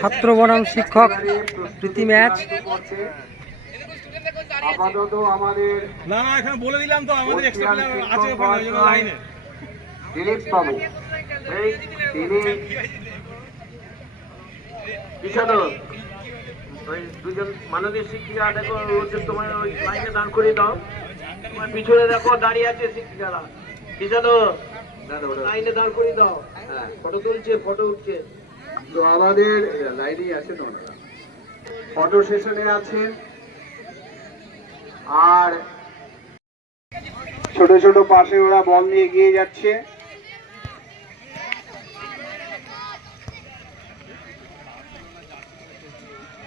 ছাত্র বনাম শিক্ষক প্রীতি ম্যাচ। আপাতত আমাদের না না এখানে বলে দিলাম তো আমাদের এক্সট্রা প্লেয়ার আছে ওখানে ওই জন্য লাইনে দিলীপ বাবু এই তিনি কিষানো ওই দুজন মাননীয় শিক্ষিকা দেখো তোমার ওই লাইনে দাঁড় করিয়ে দাও। তোমার পিছনে দেখো দাঁড়িয়ে আছে শিক্ষিকারা। কিষানো লাইনে দাঁড় করিয়ে দাও। ফটো তুলছে ফটো উঠছে। তো আমাদের লাইনেই আছে ওনারা। ফটো সেশনে আছেন। আর ছোট ছোট পাশে ওরা বল নিয়ে এগিয়ে যাচ্ছে।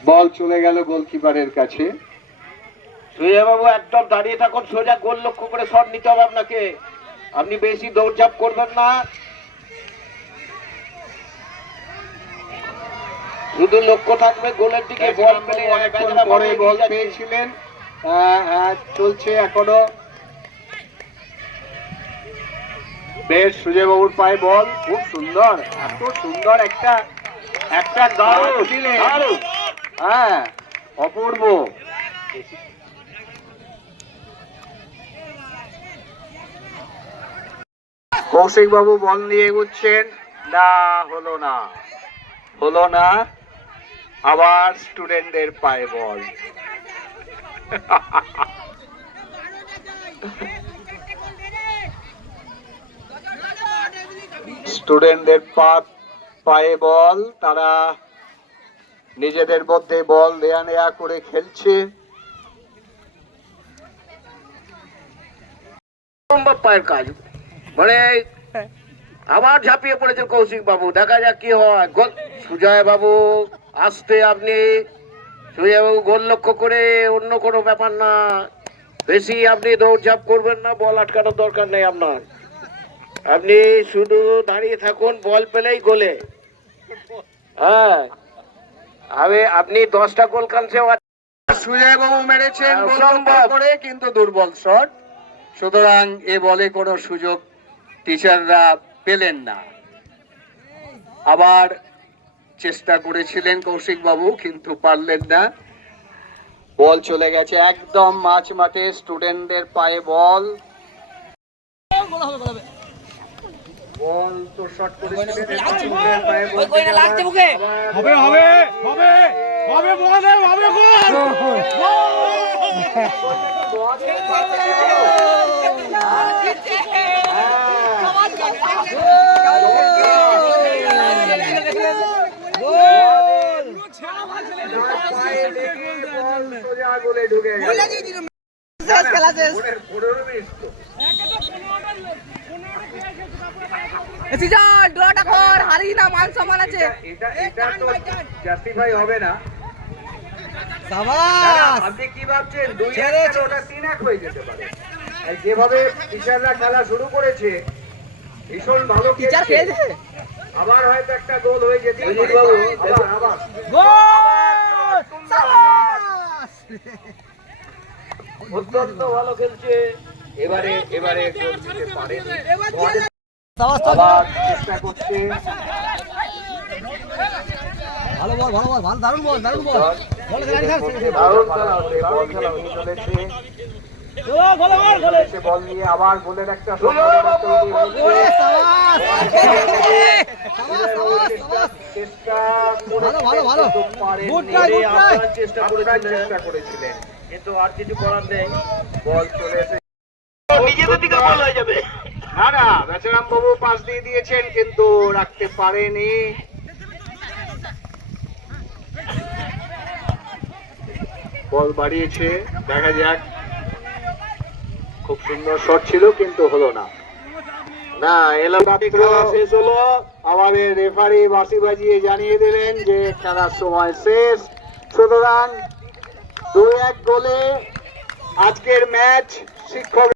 বল চলে গেল গোলকিপারের কাছে। সুজয় বাবু একদম দাঁড়িয়ে থাকুন সোজা গোল লক্ষ্য করে শট নিতে হবে আপনাকে। আপনি বেশি দৌড়ঝাঁপ করবেন না। শুধু লক্ষ্য থাকবে গোলের দিকে বল পেলে অনেকক্ষণ পরে বল পেয়েছিলেন। চলছে এখনও। বেশ সুজয় বাবুর পায়ে বল। খুব সুন্দর এত সুন্দর একটা একটা দিলেন হ্যাঁ অপূর্ব। কৌশিক বাবু বল নিয়ে এগুচ্ছেন। না হলো না। হলো না। আবার স্টুডেন্টদের পায়ে বল। স্টুডেন্টদের পা, পায়ে বল, তারা নিজেদের মধ্যে বল দেয়া নেয়া করে খেলছে। পায়ের কাজ। মানে আবার ঝাঁপিয়ে পড়েছে কৌশিক বাবু দেখা যাক কি হয়। সুজয় বাবু আসতে আপনি সুজয় বাবু গোল লক্ষ্য করে অন্য কোনো ব্যাপার না। বেশি আপনি দৌড়ঝাঁপ করবেন না বল আটকানোর দরকার নেই আপনার। আপনি শুধু দাঁড়িয়ে থাকুন বল পেলেই গোলে। হ্যাঁ। আমি আপনি দশটা গোল কানছেও সুজয় বাবু মেরেছেন হ্যাঁ। করে কিন্তু দুর্বল শট। সুতরাং এ বলে কোনো সুযোগ টিচাররা পেলেন না। আবার চেষ্টা করেছিলেন কৌশিক বাবু কিন্তু পারলেন না। বল চলে গেছে একদম মাঝ মাঠে স্টুডেন্টদের পায়ে বল। বল তো হবে হবে হবে হবে হবে গোল পায়ে লেগে বল সোজা গোলে ঢুকে গেল। গোলের পনেরো মিনিট তো। সিজন ড্রটা কর হারি না মান সম্মান আছে। এটা এটা তো জাস্টিফাই হবে না। সাবাস! আপনি কি ভাবছেন? দুই এক ওটা তিন এক হয়ে যেতে পারে? যেভাবে টিচাররা খেলা শুরু করেছে ভীষণ ভালো টিচার খেলছে। আবার হয়তো একটা গোল হয়ে যেতে বাবু, আবার আবার। গোল! সাবাস! অত্যন্ত ভালো খেলছে। এবারে এবারে গোল দিতে পারেনি। চেষ্টা করছে। ভালো বল ভালো বল ভালো দারুণ বল দারুণ বল। বল খেলা দারুণ খেলা হচ্ছে, বল খেলা চলেছে বল নিয়ে আবার গোলের একটা ভালো, ভালো, ভালো। চেষ্টা করেছিলেন। কিন্তু আর কিছু করার নেই। বল চলে এসে নিজেদের দিকে বল হয়ে যাবে। না না বেচারাম বাবু পাস দিয়ে দিয়েছেন কিন্তু রাখতে পারেনি। বল বাড়িয়েছে দেখা যাক। খুব সুন্দর শট ছিল কিন্তু হলো না। না এলাম খেলা শেষ হলো। আমাদের রেফারি বাসি বাজিয়ে জানিয়ে দিলেন যে খেলার সময় শেষ। সুতরাং দুই এক গোলে আজকের ম্যাচ শিক্ষক